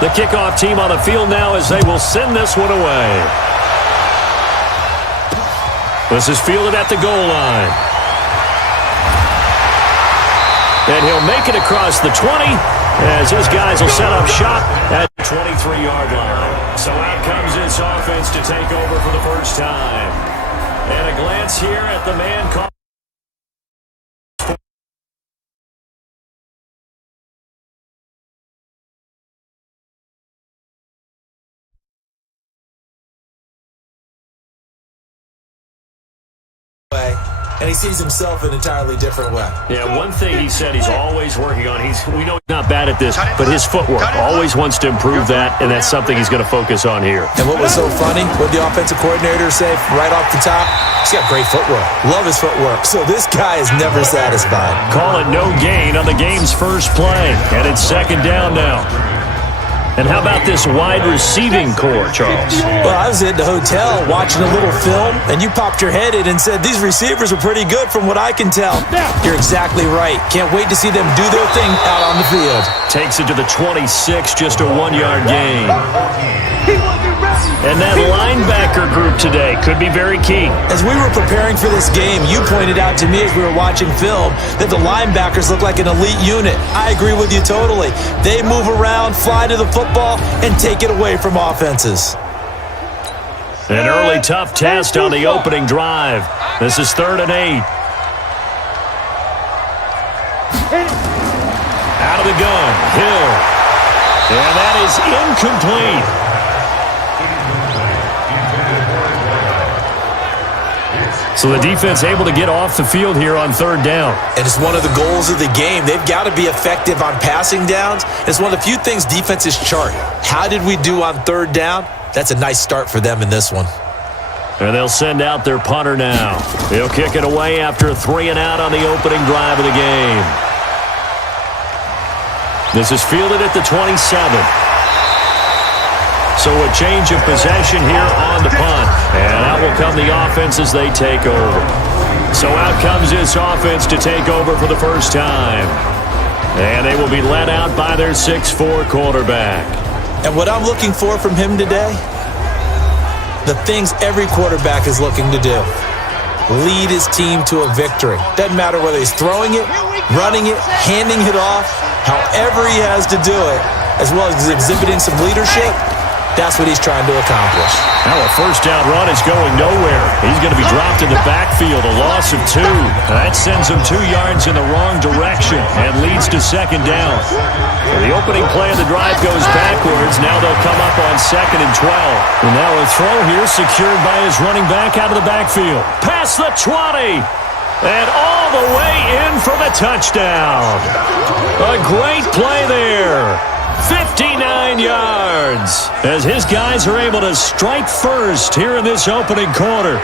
The kickoff team on the field now as they will send this one away. This is fielded at the goal line. And he'll make it across the 20 as his guys will set up shop at the 23-yard line. So out comes this offense to take over for the first time. And a glance here at the man called. And he sees himself an entirely different way. Yeah, one thing he said he's always working on. We know he's not bad at this, but his footwork, always wants to improve that, and that's something he's going to focus on here. And what was so funny, what the offensive coordinator said right off the top, he's got great footwork. Love his footwork. So this guy is never satisfied. Call it no gain on the game's first play, and it's second down now. And how about this wide receiving core, Charles? Well, I was at the hotel watching a little film, and you popped your head in and said, these receivers are pretty good from what I can tell. You're exactly right. Can't wait to see them do their thing out on the field. Takes it to the 26, just a 1-yard gain. And that linebacker group today could be very key. As we were preparing for this game, you pointed out to me as we were watching film that the linebackers look like an elite unit. I agree with you totally. They move around, fly to the football, and take it away from offenses. An early tough test on the opening drive. This is 3rd and 8. Out of the gun, Hill. And that is incomplete. So the defense able to get off the field here on 3rd down. And it's one of the goals of the game. They've got to be effective on passing downs. It's one of the few things defenses chart. How did we do on 3rd down? That's a nice start for them in this one. And they'll send out their punter now. He'll kick it away after a 3-and-out on the opening drive of the game. This is fielded at the 27. So a change of possession here on the punt. And out will come the offense as they take over. So out comes this offense to take over for the first time. And they will be led out by their 6'4" quarterback. And what I'm looking for from him today, the things every quarterback is looking to do. Lead his team to a victory. Doesn't matter whether he's throwing it, running it, handing it off, however he has to do it, as well as exhibiting some leadership. That's what he's trying to accomplish. Now a first down run is going nowhere. He's going to be dropped in the backfield, a loss of 2. That sends him 2 yards in the wrong direction and leads to second down. The opening play of the drive goes backwards. Now they'll come up on 2nd and 12. And now a throw here secured by his running back out of the backfield. Past the 20. And all the way in for the touchdown. A great play there. 59 yards as his guys are able to strike first here in this opening quarter.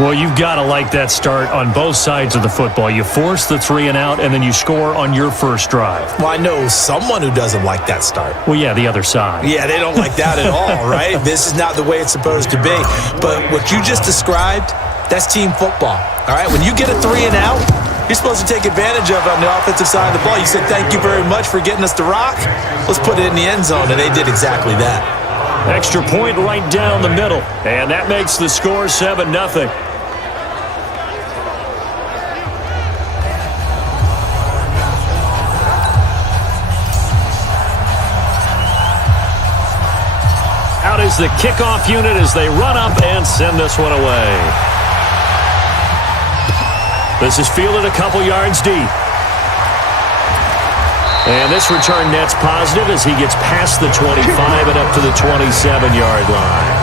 Well, you've got to like that start on both sides of the football. You force the 3-and-out, and then you score on your first drive. Well, I know someone who doesn't like that start. Well, yeah, the other side. Yeah, they don't like that at all, right? This is not the way it's supposed to be. But what you just described, that's team football, all right? When you get a 3-and-out, you're supposed to take advantage of it on the offensive side of the ball. You said, thank you very much for getting us to rock. Let's put it in the end zone, and they did exactly that. Extra point right down the middle, and that makes the score 7-0. Out is the kickoff unit as they run up and send this one away. This is fielded a couple yards deep. And this return net's positive as he gets past the 25 and up to the 27-yard line.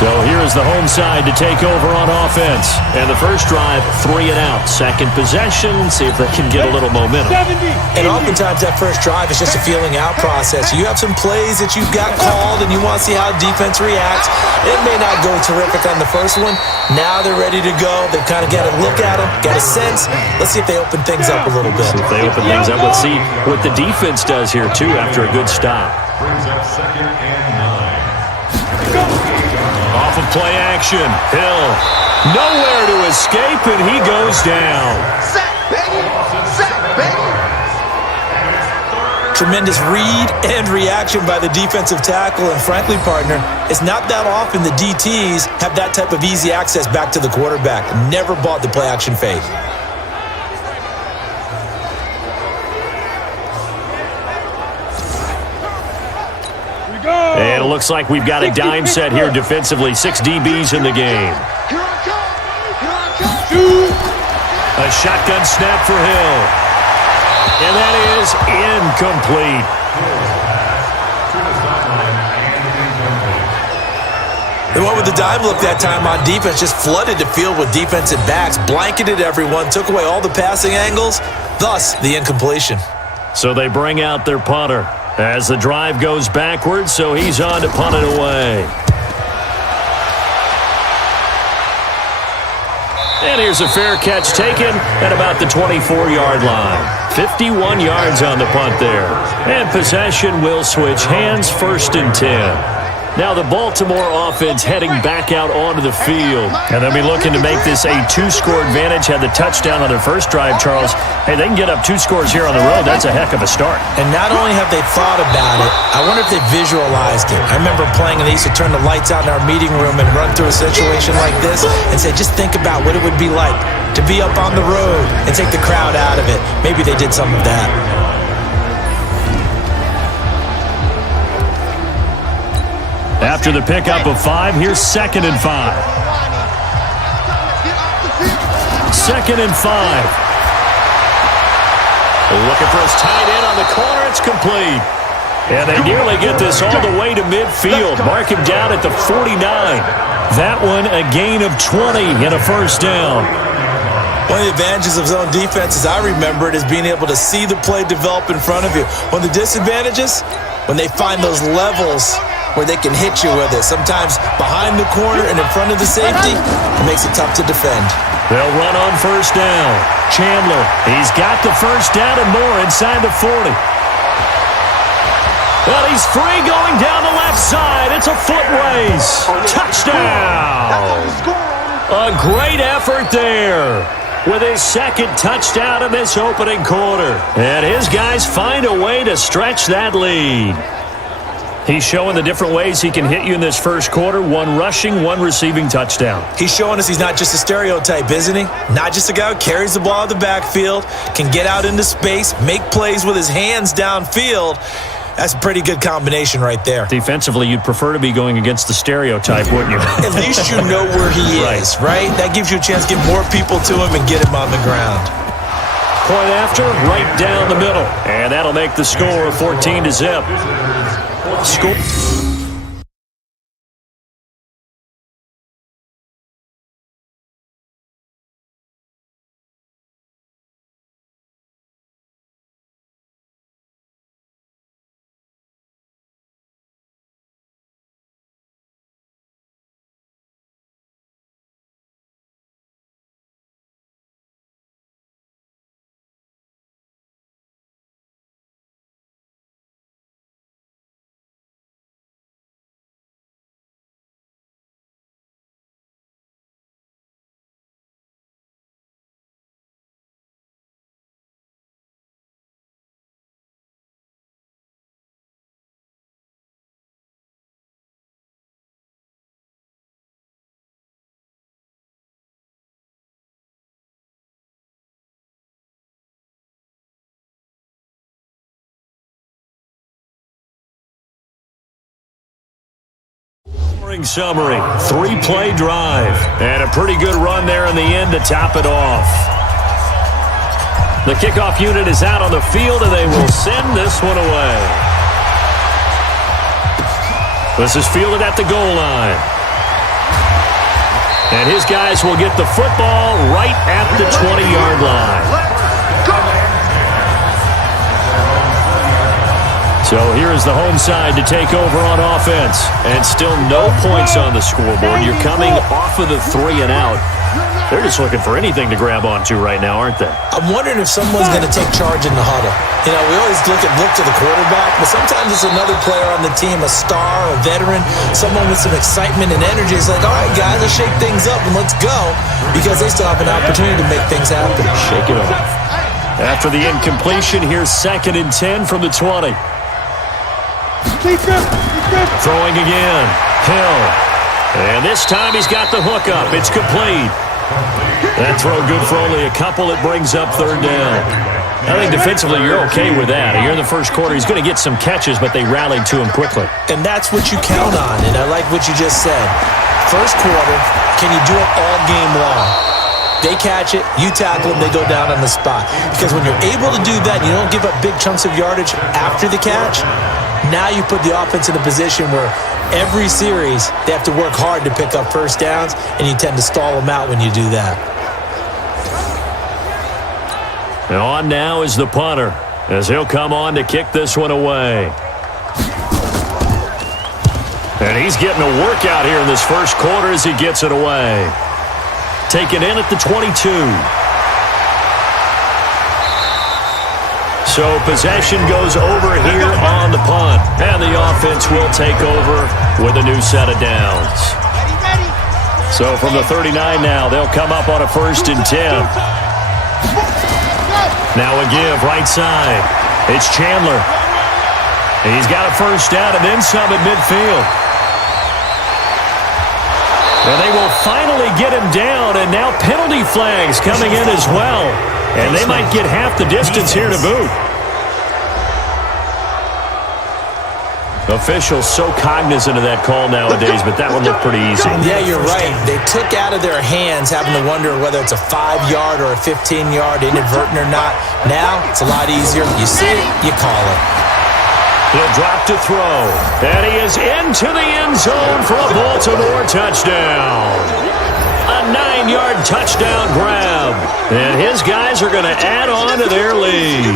So here is the home side to take over on offense. And the first drive, 3-and-out. Second possession, see if they can get a little momentum. And oftentimes that first drive is just a feeling out process. You have some plays that you've got called and you want to see how defense reacts. It may not go terrific on the first one. Now they're ready to go. They've kind of got to look at them, got a sense. Let's see if they open things up a little bit. See if they open things up. Let's see what the defense does here, too, after a good stop. Brings up 2nd and 9. Off of play action, Hill. Nowhere to escape, and he goes down. Sack, baby! Sack, baby! Tremendous read and reaction by the defensive tackle, and frankly, partner, it's not that often the DTs have that type of easy access back to the quarterback. Never bought the play-action fake. And it looks like we've got a dime set here defensively. 6 DBs in the game. A shotgun snap for Hill. And that is incomplete. The one with the dime look that time on defense just flooded the field with defensive backs, blanketed everyone, took away all the passing angles, thus the incompletion. So they bring out their punter as the drive goes backwards, so he's on to punt it away. And here's a fair catch taken at about the 24-yard line. 51 yards on the punt there. And possession will switch hands, 1st and 10. Now the Baltimore offense heading back out onto the field. And they'll be looking to make this a 2-score advantage. Had the touchdown on their first drive, Charles. Hey, they can get up 2 scores here on the road. That's a heck of a start. And not only have they thought about it, I wonder if they visualized it. I remember playing, and they used to turn the lights out in our meeting room and run through a situation like this and say, just think about what it would be like to be up on the road and take the crowd out of it. Maybe they did some of that. After the pickup of 5, here's 2nd and 5. 2nd and 5. Looking for his tight end on the corner. It's complete. And they nearly get this all the way to midfield. Mark him down at the 49. That one a gain of 20 and a 1st down. One of the advantages of zone defense, as I remember it, is being able to see the play develop in front of you. One of the disadvantages, when they find those levels where they can hit you with it. Sometimes behind the corner and in front of the safety, it makes it tough to defend. They'll run on 1st down. Chandler, he's got the 1st down and more inside the 40. Well, he's free going down the left side. It's a foot race. Touchdown. A great effort there with his 2nd touchdown in this opening quarter. And his guys find a way to stretch that lead. He's showing the different ways he can hit you in this first quarter. 1 rushing, 1 receiving touchdown. He's showing us he's not just a stereotype, isn't he? Not just a guy who carries the ball out of the backfield, can get out into space, make plays with his hands downfield. That's a pretty good combination right there. Defensively, you'd prefer to be going against the stereotype, wouldn't you? At least you know where he is, right? That gives you a chance to get more people to him and get him on the ground. Point after, right down the middle. And that'll make the score 14-0. Score. Summary, 3-play drive, and a pretty good run there in the end to top it off. The kickoff unit is out on the field, and they will send this one away. This is fielded at the goal line. And his guys will get the football right at the 20-yard line. So here is the home side to take over on offense. And still no points on the scoreboard. You're coming off of the 3 and out. They're just looking for anything to grab onto right now, aren't they? I'm wondering if someone's going to take charge in the huddle. You know, we always look to the quarterback, but sometimes it's another player on the team, a star, a veteran, someone with some excitement and energy. It's like, all right, guys, let's shake things up and let's go, because they still have an opportunity to make things happen. Shake it off. After the incompletion, here's 2nd and 10 from the 20. Throwing again. Hill. And this time he's got the hook up. It's complete. That throw good for only a couple. It brings up 3rd down. I think defensively you're okay with that. Here in the first quarter, he's going to get some catches, but they rallied to him quickly. And that's what you count on, and I like what you just said. First quarter, can you do it all game long? They catch it, you tackle them, they go down on the spot. Because when you're able to do that, you don't give up big chunks of yardage after the catch. Now you put the offense in a position where every series they have to work hard to pick up first downs, and you tend to stall them out when you do that. And on now is the punter, as he'll come on to kick this one away. And he's getting a workout here in this first quarter as he gets it away. Taken in at the 22. So possession goes over here on the punt. And the offense will take over with a new set of downs. So from the 39 now, they'll come up on a 1st and 10. Now a give right side. It's Chandler. He's got a first down and then some at midfield. And they will finally get him down, and now penalty flags coming in as well. And they might get half the distance here to boot. Officials so cognizant of that call nowadays, but that one looked pretty easy. Yeah, you're right. They took out of their hands having to wonder whether it's a 5-yard or a 15-yard, inadvertent or not. Now, it's a lot easier. You see it, you call it. He'll drop to throw. And he is into the end zone for a Baltimore touchdown. A 9-yard touchdown grab. And his guys are going to add on to their lead.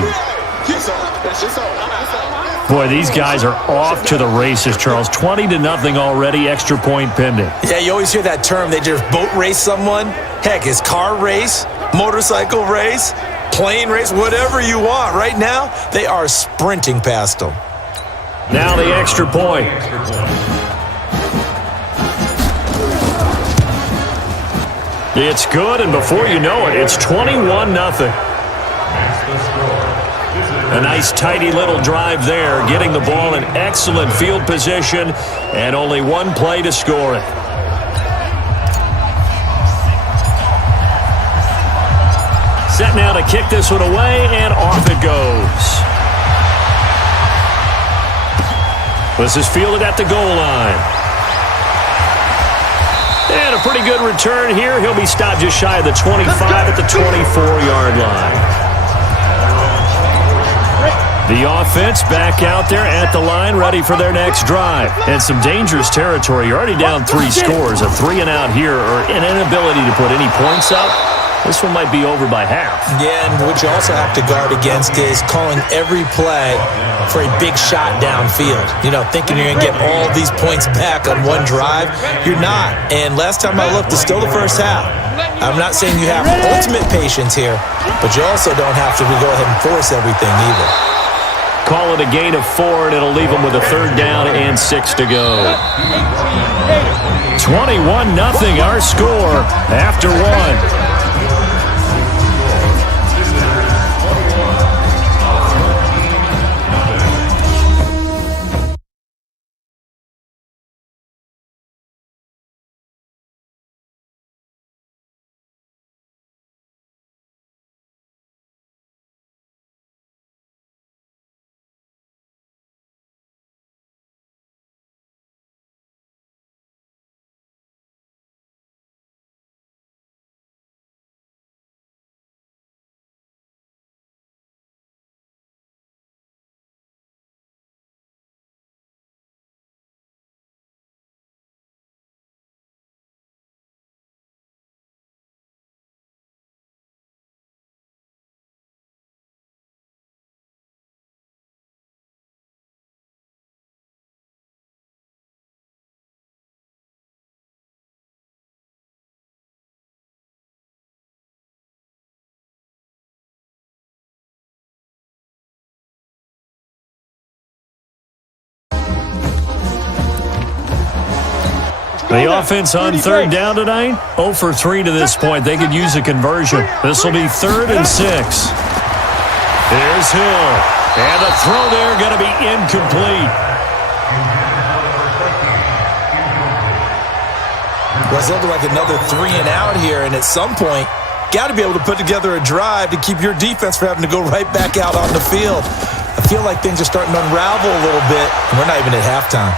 Boy, these guys are off to the races, Charles. 20-0 already, extra point pending. Yeah, you always hear that term. They just boat race someone. Heck, it's car race, motorcycle race, plane race, whatever you want. Right now, they are sprinting past them. Now the extra point. It's good, and before you know it, it's 21-0. A nice, tidy little drive there, getting the ball in excellent field position, and only one play to score it. Set now to kick this one away, and off it goes. This is fielded at the goal line. And a pretty good return here. He'll be stopped just shy of the 25 at the 24-yard line. The offense back out there at the line, ready for their next drive. And some dangerous territory. You're already down 3 scores. A 3-and-out here, or an inability to put any points up. This one might be over by half. Yeah, and what you also have to guard against is calling every play for a big shot downfield. You know, thinking you're going to get all these points back on one drive. You're not. And last time I looked, it's still the first half. I'm not saying you have ultimate patience here, but you also don't have to go ahead and force everything either. Call it a gain of 4, and it'll leave them with a 3rd down and 6 to go. 21-0 our score after 1. The offense on 3rd down tonight, 0 for 3 to this point. They could use a conversion. This will be 3rd and 6. Here's Hill. And the throw there going to be incomplete. Well, it's looking like another 3 and out here, and at some point, got to be able to put together a drive to keep your defense from having to go right back out on the field. I feel like things are starting to unravel a little bit, and we're not even at halftime.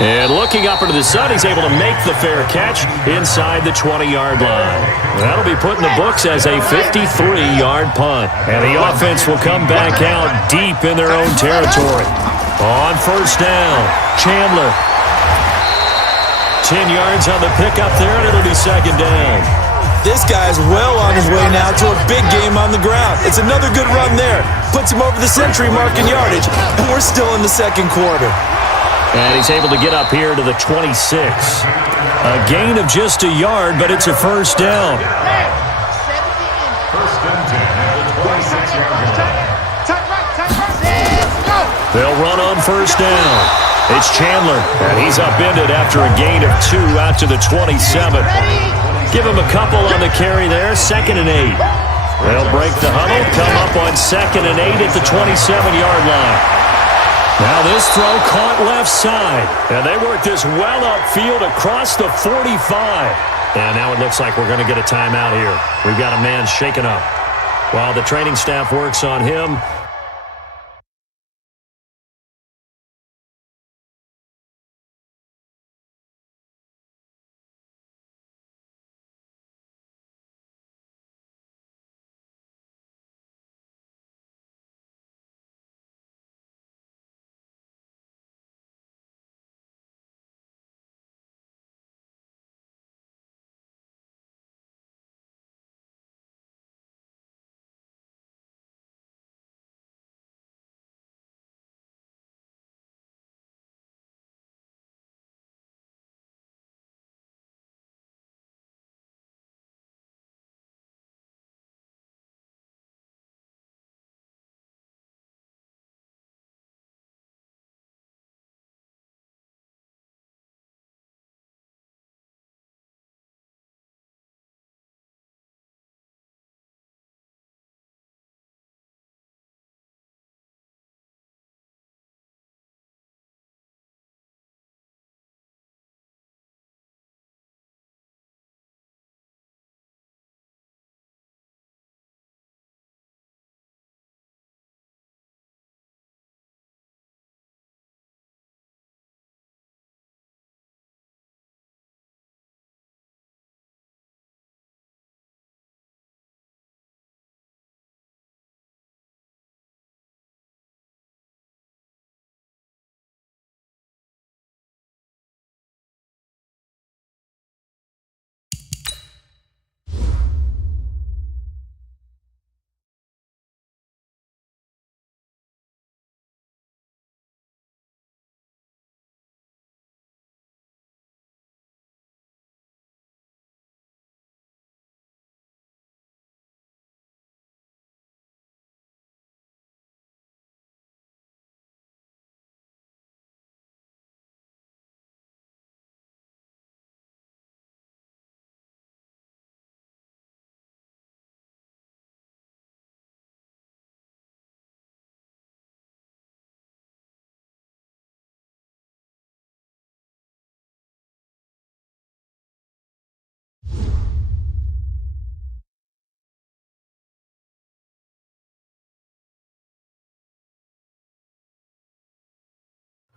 And looking up into the sun, he's able to make the fair catch inside the 20-yard line. That'll be put in the books as a 53-yard punt. And the offense will come back out deep in their own territory. On first down, Chandler. 10 yards on the pickup there, and it'll be second down. This guy's well on his way now to a big game on the ground. It's another good run there. Puts him over the century mark in yardage, and we're still in the second quarter. And he's able to get up here to the 26. A gain of just a yard, but it's a first down. First and 10 at the 26-yard line. They'll run on first down. It's Chandler, and he's upended after a gain of 2 out to the 27. Give him a couple on the carry there, 2nd and 8. They'll break the huddle, come up on 2nd and 8 at the 27-yard line. Now this throw caught left side, and they work this well upfield across the 45. And now it looks like we're going to get a timeout here. We've got a man shaken up. While the training staff works on him,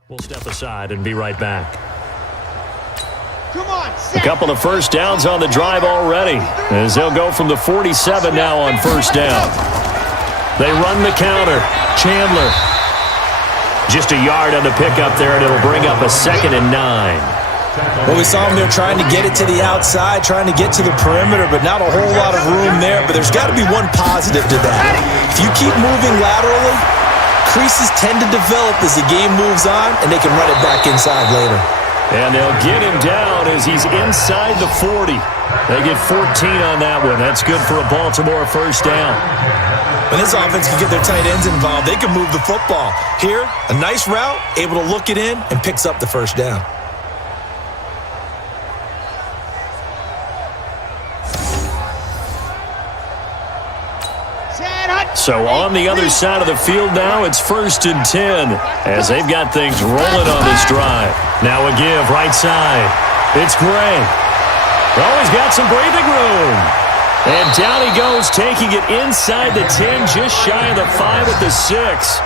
we'll step aside and be right back. A couple of first downs on the drive already, as they'll go from the 47 now on first down. They run the counter. Chandler. Just a yard on the pickup there, and it'll bring up a 2nd and 9. Well, we saw him there trying to get it to the outside, trying to get to the perimeter, but not a whole lot of room there. But there's got to be one positive to that. If you keep moving laterally, creases tend to develop as the game moves on, and they can run it back inside later. And they'll get him down as he's inside the 40. They get 14 on that one. That's good for a Baltimore first down. When this offense can get their tight ends involved, they can move the football. Here, a nice route, able to look it in, and picks up the first down. So on the other side of the field now, it's 1st and 10 as they've got things rolling on this drive. Now a give right side. It's Gray. Oh, he's got some breathing room. And down he goes, taking it inside the 10, just shy of the 5 at the 6.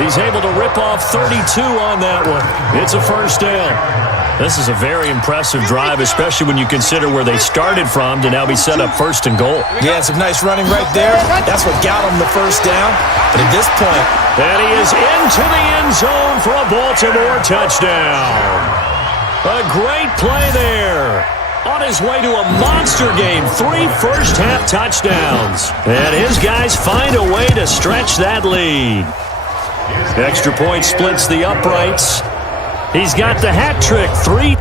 He's able to rip off 32 on that one. It's a first down. This is a very impressive drive, especially when you consider where they started from to now be set up 1st and goal. Yeah, some nice running right there. That's what got him the first down. But at this point... And he is into the end zone for a Baltimore touchdown. A great play there. On his way to a monster game, 3 first-half touchdowns. And his guys find a way to stretch that lead. Extra point splits the uprights. He's got the hat trick. 3.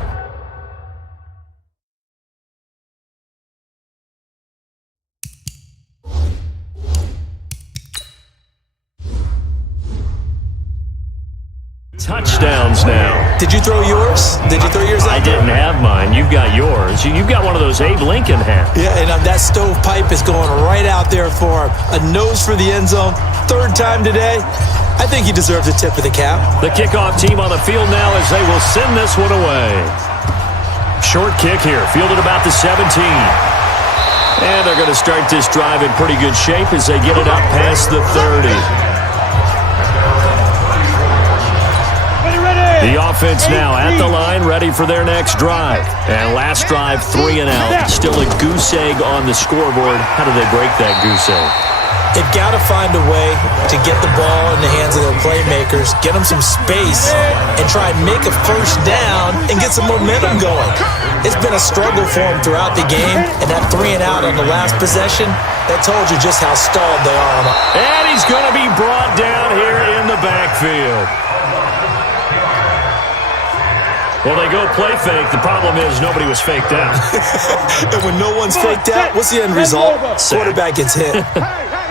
Touchdowns now. Did you throw yours? Did you throw yours out? I didn't have mine. You've got yours. You've got one of those Abe Lincoln hats. Yeah, and that stovepipe is going right out there for him. A nose for the end zone. 3rd time today. I think he deserves a tip of the cap. The kickoff team on the field now as they will send this one away. Short kick here, fielded about the 17. And they're going to start this drive in pretty good shape as they get it up past the 30. The offense now at the line, ready for their next drive. And last drive, 3 and out. Still a goose egg on the scoreboard. How do they break that goose egg? They've got to find a way to get the ball in the hands of their playmakers, get them some space, and try and make a first down and get some momentum going. It's been a struggle for them throughout the game, and that 3 and out on the last possession, that told you just how stalled they are. And he's going to be brought down here in the backfield. Well, they go play fake. The problem is nobody was faked out. And when no one's faked out, what's the end result? Quarterback gets hit.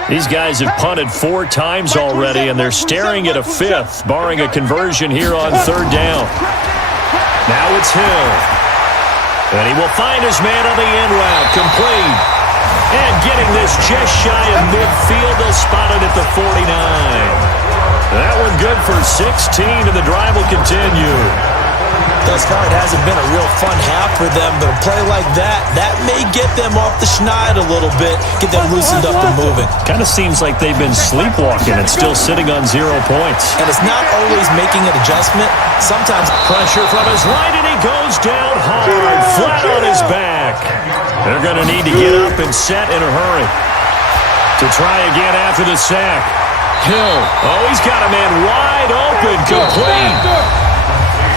These guys have punted 4 times already, and they're staring at a 5th, barring a conversion here on 3rd down. Now it's Hill. And he will find his man on the end route, complete. And getting this just shy of midfield, they'll spot it at the 49. That one good for 16, and the drive will continue. Thus far, it hasn't been a real fun half for them, but a play like that may get them off the schneid a little bit, get them loosened up and moving. Kind of seems like they've been sleepwalking and still sitting on 0 points. And it's not always making an adjustment. Sometimes pressure from his right, and he goes down hard, flat on his back. They're going to need to get up and set in a hurry to try again after the sack. Hill, he's got a man wide open, complete.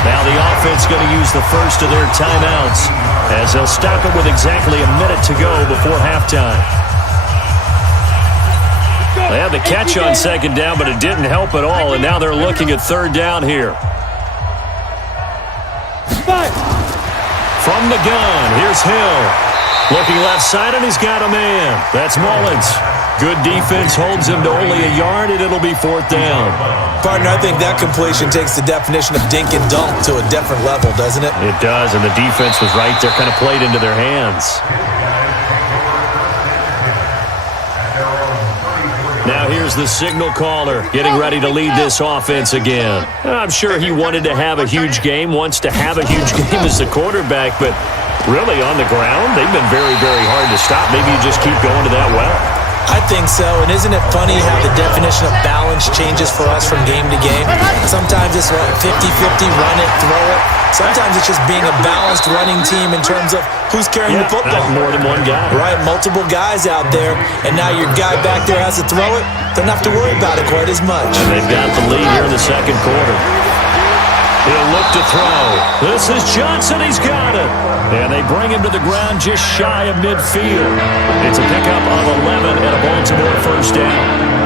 Now the offense going to use the first of their timeouts as they'll stop it with exactly a minute to go before halftime. They had the catch on 2nd down, but it didn't help at all, and now they're looking at 3rd down here. From the gun, here's Hill. Looking left side, and he's got a man. That's Mullins. Good defense holds him to only a yard, and it'll be 4th down. Partner, I think that completion takes the definition of dink and dunk to a different level, doesn't it? It does, and the defense was right there, kind of played into their hands. Now here's the signal caller, getting ready to lead this offense again. I'm sure he wanted to have a huge game, wants to have a huge game as the quarterback, but really on the ground, they've been very, very hard to stop. Maybe you just keep going to that well. I think so, and isn't it funny how the definition of balance changes for us from game to game? Sometimes it's 50-50, run it, throw it. Sometimes it's just being a balanced running team in terms of who's carrying the football. More than one guy. Right, multiple guys out there, and now your guy back there has to throw it. Doesn't have to worry about it quite as much. And they've got the lead here in the 2nd quarter. He'll look to throw. This is Johnson. He's got it. And they bring him to the ground just shy of midfield. It's a pickup of 11 and a Baltimore first down.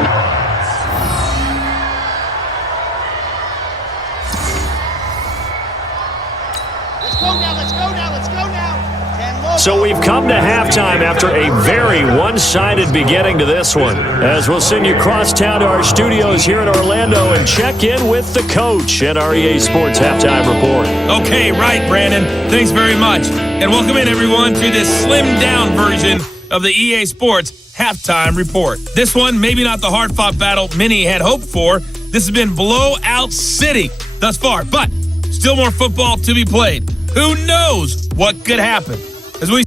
So we've come to halftime after a very one-sided beginning to this one, as we'll send you cross town to our studios here in Orlando and check in with the coach at our EA Sports Halftime Report. Okay, right, Brandon. Thanks very much. And welcome in, everyone, to this slimmed-down version of the EA Sports Halftime Report. This one, maybe not the hard-fought battle many had hoped for. This has been blowout city thus far, but still more football to be played. Who knows what could happen? As we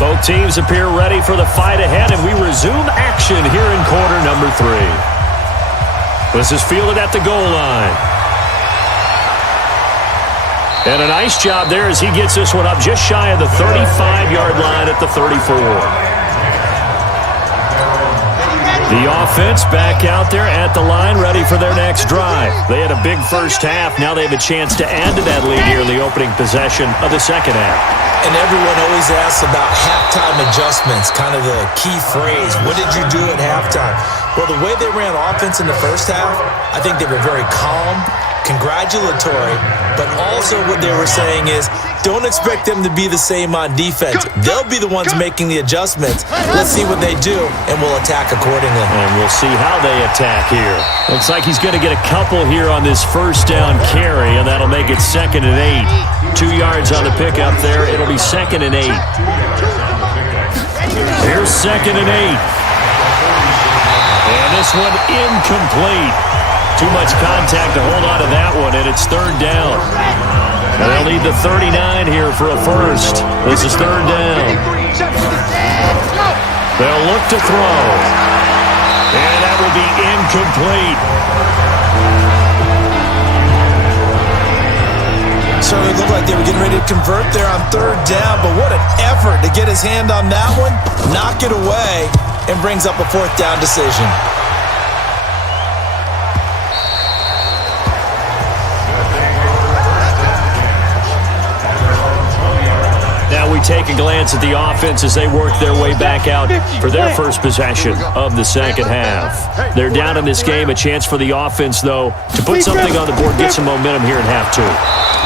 both teams appear ready for the fight ahead, and we resume action here in quarter number 3. This is fielded at the goal line. And a nice job there as he gets this one up just shy of the 35-yard line at the 34. The offense back out there at the line, ready for their next drive. They had a big first half. Now they have a chance to add to that lead here in the opening possession of the second half. And everyone always asks about halftime adjustments, kind of the key phrase. What did you do at halftime? Well, the way they ran offense in the first half, I think they were very calm, congratulatory, but also what they were saying is don't expect them to be the same on defense. They'll be the ones making the adjustments. Let's see what they do, and we'll attack accordingly. And we'll see how they attack here. Looks like he's going to get a couple here on this first down carry, and that'll make it 2nd and 8. 2 yards on the pickup there. It'll be 2nd and 8. Here's 2nd and 8. And this one incomplete. Too much contact to hold on to that one, and it's 3rd down. And they'll need the 39 here for a first. This is 3rd down. They'll look to throw. And that will be incomplete. Certainly looked like they were getting ready to convert there on 3rd down, but what an effort to get his hand on that one, knock it away, and brings up a 4th down decision. Now we take a glance at the offense as they work their way back out for their first possession of the second half. They're down in this game. A chance for the offense, though, to put something on the board, get some momentum here in half 2.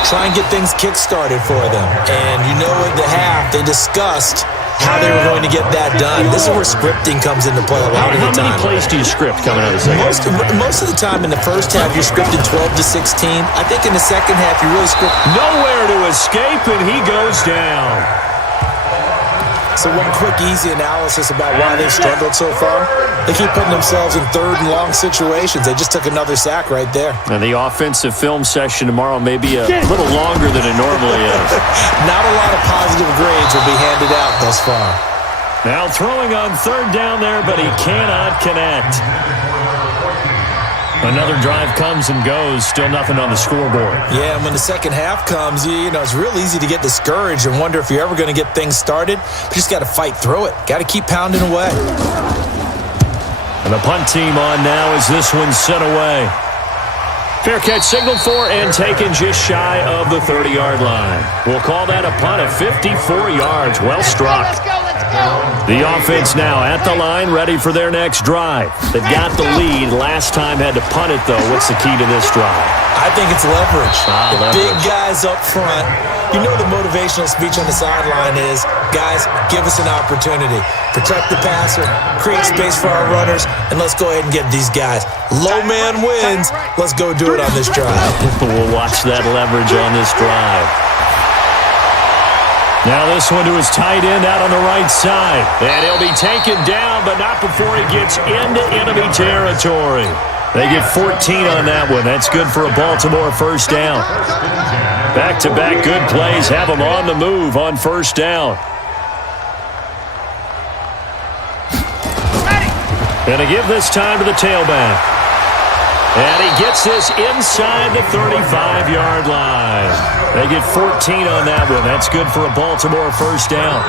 Try and get things kick-started for them. And you know at the half, they discussed how they were going to get that done. This is where scripting comes into play a lot of the time. How many plays do you script coming out of the second half? Most of the time in the first half, you're scripting 12 to 16. I think in the second half, you really script. Nowhere to escape, and he goes down. So one quick, easy analysis about why they've struggled so far. They keep putting themselves in 3rd and long situations. They just took another sack right there. And the offensive film session tomorrow may be a little longer than it normally is. Not a lot of positive grades will be handed out thus far. Now throwing on 3rd down there, but he cannot connect. Another drive comes and goes, still nothing on the scoreboard. Yeah, and when the second half comes, it's real easy to get discouraged and wonder if you're ever going to get things started. But you just got to fight through it. Got to keep pounding away. And the punt team on now as this one's sent away. Fair catch signaled for and taken just shy of the 30-yard line. We'll call that a punt of 54 yards. Well struck. Let's go. The offense now at the line, ready for their next drive. They've got the lead. Last time had to punt it, though. What's the key to this drive? I think it's leverage. The big Leverage. guys up front. You know the motivational speech on the sideline is, guys, give us an opportunity. Protect the passer, create space for our runners, and let's go ahead and get these guys. Low man wins. Let's go do it on this drive. We'll watch that leverage on this drive. Now this one to his tight end out on the right side. And he'll be taken down, but not before he gets into enemy territory. They get 14 on that one. That's good for a Baltimore first down. Back-to-back good plays have them on the move on first down. And to give this time to the tailback. And he gets this inside the 35-yard line. They get 14 on that one. That's good for a Baltimore first down.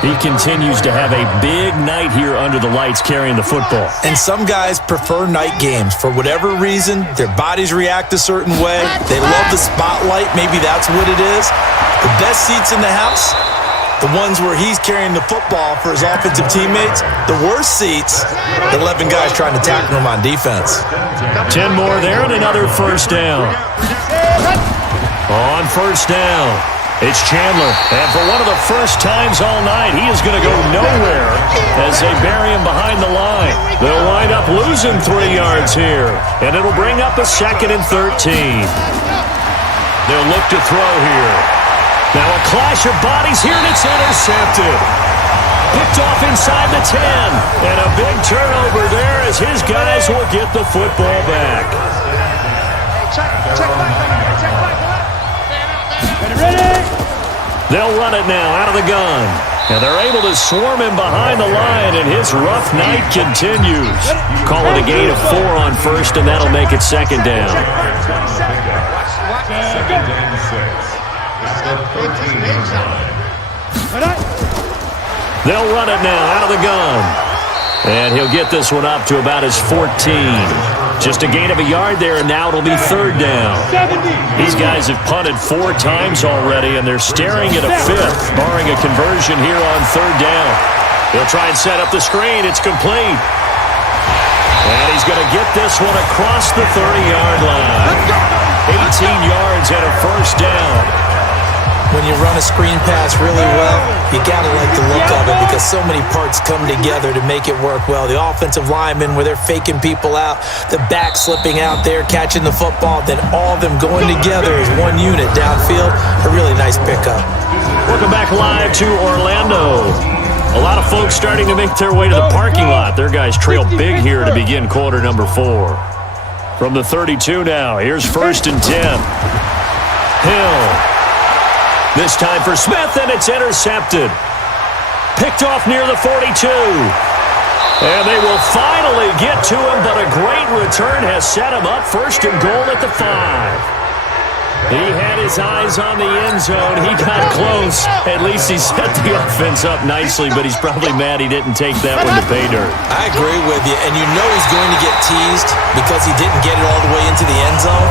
He continues to have a big night here under the lights carrying the football. And some guys prefer night games. For whatever reason, their bodies react a certain way. They love the spotlight. Maybe that's what it is. The best seats in the house, the ones where he's carrying the football for his offensive teammates. The worst seats, the 11 guys trying to tackle him on defense. 10 more there and another first down. On first down, it's Chandler. And for one of the first times all night, he is going to go nowhere as they bury him behind the line. They'll wind up losing 3 yards here. And it'll bring up a 2nd and 13. They'll look to throw here. Now a clash of bodies here, and it's intercepted. Picked off inside the 10. And a big turnover there as his guys will get the football back. They'll run it now out of the gun. And they're able to swarm him behind the line, and his rough night continues. Call it a gain of 4 on first, and that'll make it 2nd down. 2nd and 6. They'll run it now out of the gun. And he'll get this one up to about his 14. Just a gain of a yard there, and now it'll be 3rd down. These guys have punted 4 times already, and they're staring at a 5th, barring a conversion here on 3rd down. They'll try and set up the screen. It's complete. And he's going to get this one across the 30-yard line. 18 yards and a first down. When you run a screen pass really well, you got to like the look of it because so many parts come together to make it work well. The offensive linemen, where they're faking people out, the back slipping out there, catching the football, then all of them going together as one unit downfield. A really nice pickup. Welcome back live to Orlando. A lot of folks starting to make their way to the parking lot. Their guys trail big here to begin quarter number 4. From the 32 now, here's 1st and 10. Hill. This time for Smith, and it's intercepted. Picked off near the 42. And they will finally get to him, but a great return has set him up 1st and goal at the 5. He had his eyes on the end zone. He got close. At least he set the offense up nicely, but he's probably mad he didn't take that one to pay dirt. I agree with you, and you know he's going to get teased because he didn't get it all the way into the end zone.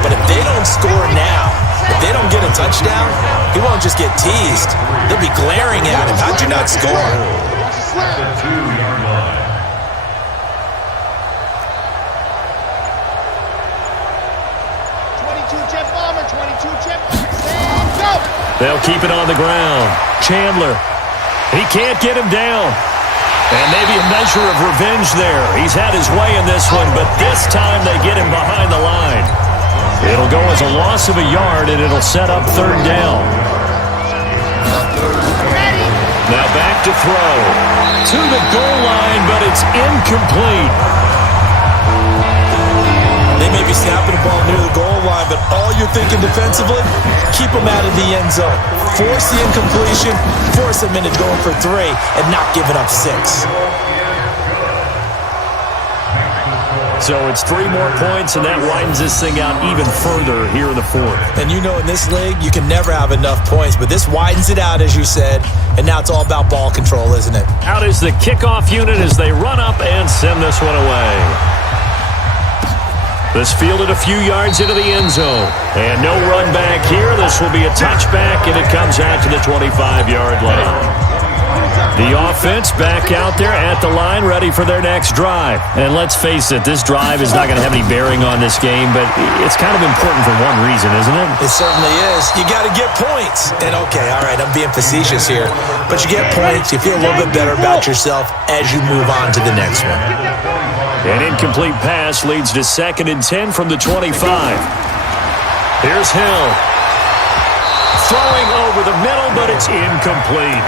But if they don't score now, if they don't get a touchdown, he won't just get teased. They'll be glaring at him. How'd you not score? The 2-yard line. They'll keep it on the ground. Chandler. He can't get him down. And maybe a measure of revenge there. He's had his way in this one, but this time they get him behind the line. It'll go as a loss of a yard, and it'll set up 3rd down. Now back to throw. To the goal line, but it's incomplete. They may be snapping the ball near the goal line, but all you're thinking defensively, keep them out of the end zone. Force the incompletion, force them into going for 3, and not giving up 6. So it's 3 more points, and that widens this thing out even further here in the fourth. And you know in this league, you can never have enough points, but this widens it out, as you said, and now it's all about ball control, isn't it? Out is the kickoff unit as they run up and send this one away. This fielded a few yards into the end zone. And no run back here. This will be a touchback, and it comes out to the 25-yard line. The offense back out there at the line, ready for their next drive. And let's face it, this drive is not going to have any bearing on this game, but it's kind of important for one reason, isn't it? It certainly is. You got to get points. And okay, all right, I'm being facetious here, but you get points, you feel a little bit better about yourself as you move on to the next one. An incomplete pass leads to 2nd and 10 from the 25. Here's Hill. Throwing over the middle, but it's incomplete.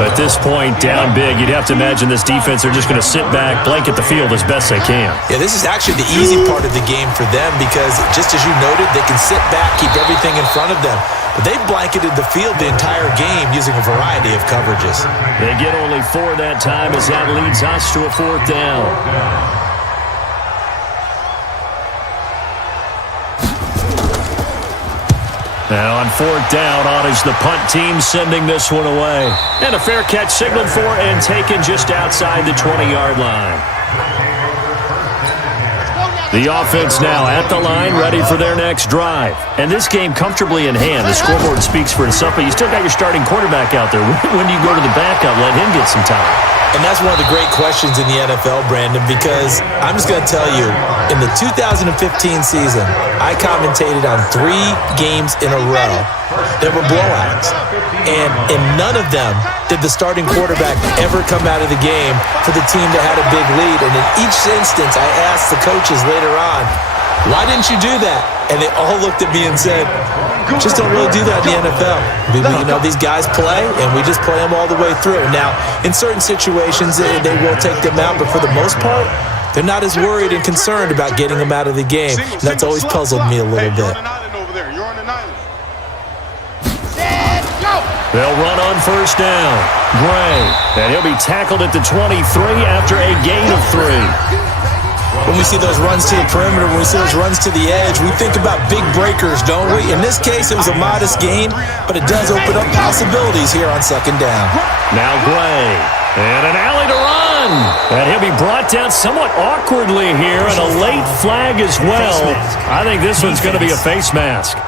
At this point, down big, you'd have to imagine this defense, they're just going to sit back, blanket the field as best they can. Yeah, this is actually the easy part of the game for them because, just as you noted, they can sit back, keep everything in front of them. But they've blanketed the field the entire game using a variety of coverages. They get only 4 that time as that leads us to a 4th down. Now on 4th down, on is the punt team sending this one away. And a fair catch signaled for and taken just outside the 20-yard line. The offense now at the line, ready for their next drive. And this game comfortably in hand. The scoreboard speaks for itself, but you still got your starting quarterback out there. When do you go to the backup, let him get some time? And that's one of the great questions in the NFL, Brandon, because I'm just going to tell you, in the 2015 season, I commentated on 3 games in a row. There were blowouts. And in none of them did the starting quarterback ever come out of the game for the team that had a big lead. And in each instance, I asked the coaches later on, why didn't you do that? And they all looked at me and said, just don't really do that in the NFL. You know, these guys play, and we just play them all the way through. Now, in certain situations, they will take them out, but for the most part, they're not as worried and concerned about getting them out of the game. And that's always puzzled me a little bit. They'll run on 1st down. Gray, and he'll be tackled at the 23 after a gain of 3. When we see those runs to the perimeter, when we see those runs to the edge, we think about big breakers, don't we? In this case, it was a modest gain, but it does open up possibilities here on 2nd down. Now Gray, and an alley to run. And he'll be brought down somewhat awkwardly here, and a late flag as well. I think this one's going to be a face mask.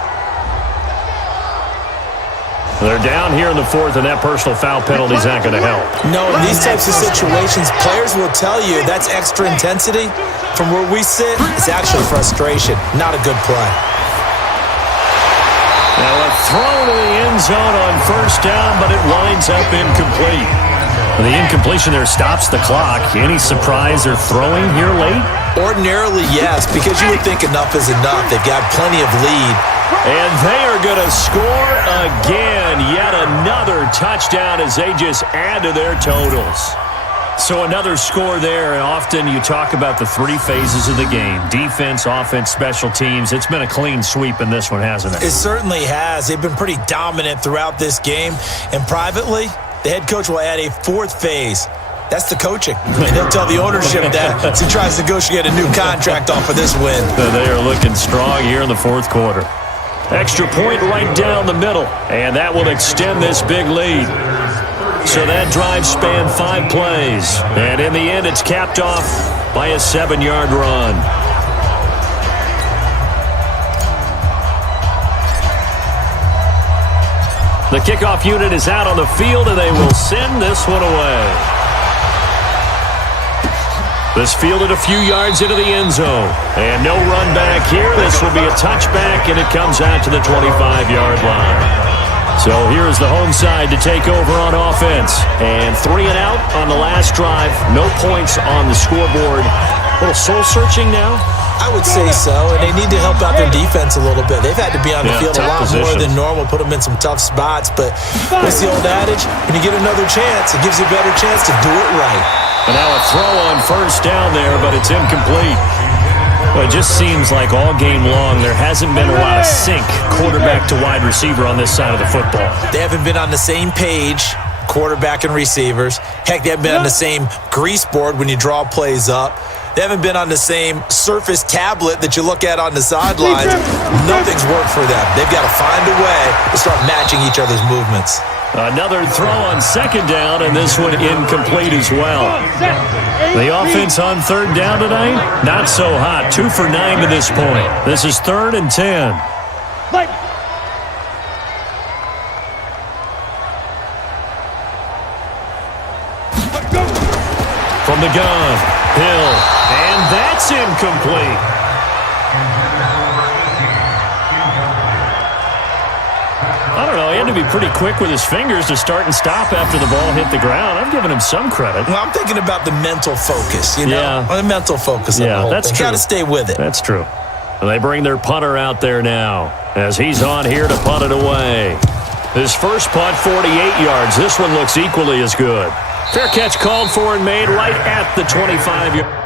They're down here in the 4th, and that personal foul penalty is not going to help. No, in these types of situations, players will tell you that's extra intensity. From where we sit, it's actually frustration, not a good play. Now a throw to the end zone on 1st down, but it winds up incomplete. The incompletion there stops the clock. Any surprise they're throwing here late? Ordinarily, yes, because you would think enough is enough. They've got plenty of lead. And they are going to score again. Yet another touchdown as they just add to their totals. So another score there, and often you talk about the 3 phases of the game. Defense, offense, special teams. It's been a clean sweep in this one, hasn't it? It certainly has. They've been pretty dominant throughout this game. And privately, the head coach will add a 4th phase. That's the coaching. And he'll tell the ownership that as he tries to negotiate a new contract off of this win. They are looking strong here in the 4th quarter. Extra point right down the middle, and that will extend this big lead. So that drive spanned 5 plays, and in the end, it's capped off by a 7-yard run. The kickoff unit is out on the field, and they will send this one away. This fielded a few yards into the end zone. And no run back here. This will be a touchback, and it comes out to the 25-yard line. So here's the home side to take over on offense. And 3 and out on the last drive. No points on the scoreboard. A little soul-searching now? I would say so, and they need to help out their defense a little bit. They've had to be on the field a lot more than normal, put them in some tough spots. But what's the old adage? When you get another chance, it gives you a better chance to do it right. And now a throw on 1st down there, but it's incomplete. Well, it just seems like all game long there hasn't been a lot of sync quarterback to wide receiver on this side of the football. They haven't been on the same page, quarterback and receivers. Heck, they haven't been on the same grease board when you draw plays up. They haven't been on the same Surface tablet that you look at on the sidelines. Nothing's worked for them. They've got to find a way to start matching each other's movements. Another throw on second down, and this one incomplete as well. The offense on third down tonight, not so hot. 2 for 9 to this point. This is 3rd and 10. From the gun, Hill, and that's incomplete. I don't know, he had to be pretty quick with his fingers to start and stop after the ball hit the ground. I've given him some credit. Well, I'm thinking about the mental focus, you know? Yeah. The mental focus of the whole that's thing. true. Got to stay with it. That's true. And they bring their punter out there now as he's on here to punt it away. His first punt, 48 yards. This one looks equally as good. Fair catch called for and made right at the 25-yard.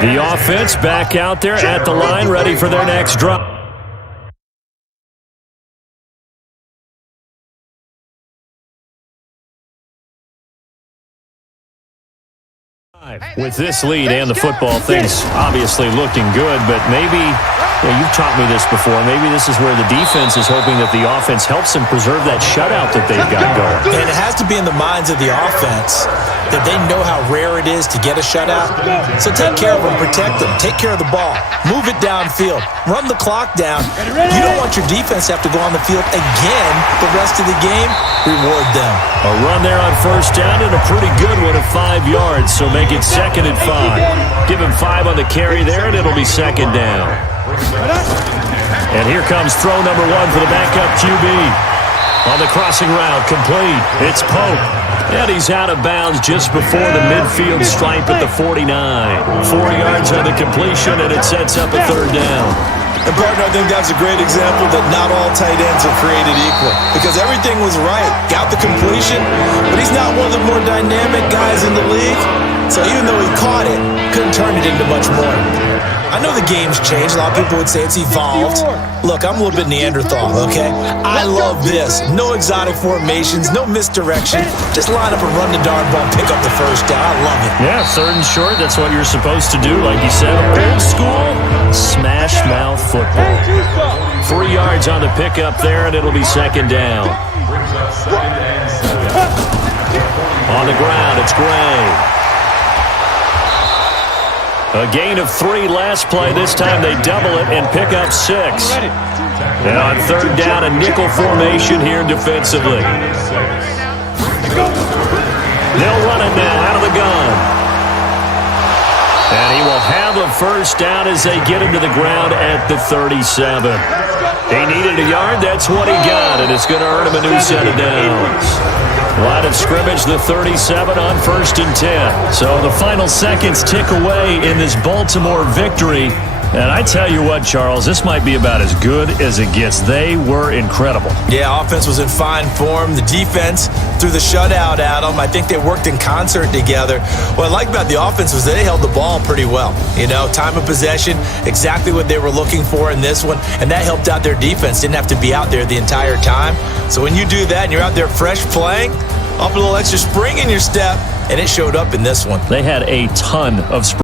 The offense back out there at the line, ready for their next drop. With this lead and the football, things obviously looking good, but maybe, you've taught me this before, maybe this is where the defense is hoping that the offense helps them preserve that shutout that they've got going. And it has to be in the minds of the offense that they know how rare it is to get a shutout. So take care of them, protect them, take care of the ball, move it downfield, run the clock down. You don't want your defense to have to go on the field again the rest of the game. Reward them. A run there on first down and a pretty good one at 5 yards, so make it 2nd and 5. Give him 5 on the carry there, and it'll be 2nd down. And here comes throw number 1 for the backup QB. On the crossing route, complete. It's Pope. And he's out of bounds just before the midfield stripe at the 49. 4 yards on the completion, and it sets up a 3rd down. And, partner, I think that's a great example that not all tight ends are created equal. Because everything was right. Got the completion, but he's not one of the more dynamic guys in the league. So even though he caught it, couldn't turn it into much more. I know the game's changed. A lot of people would say it's evolved. Look, I'm a little bit Neanderthal, okay? I love this. No exotic formations, no misdirection. Just line up and run the darn ball, pick up the first down. I love it. Yeah, 3rd and short, that's what you're supposed to do. Like you said, old school, smash mouth football. 3 yards on the pickup there, and it'll be 2nd down. On the ground, it's Gray. A gain of 3 last play. This time they double it and pick up 6. And on 3rd down, a nickel formation here defensively. They'll run it now out of the gun. And he will have a first down as they get him to the ground at the 37. He needed a yard. That's what he got, and it's going to earn him a new set of downs. Line of scrimmage, the 37 on 1st and 10. So the final seconds tick away in this Baltimore victory. And I tell you what, Charles, this might be about as good as it gets. They were incredible. Yeah, offense was in fine form. The defense threw the shutout at them. I think they worked in concert together. What I like about the offense was they held the ball pretty well. You know, time of possession, exactly what they were looking for in this one. And that helped out their defense. Didn't have to be out there the entire time. So when you do that and you're out there fresh playing, up a little extra spring in your step, and it showed up in this one. They had a ton of spring.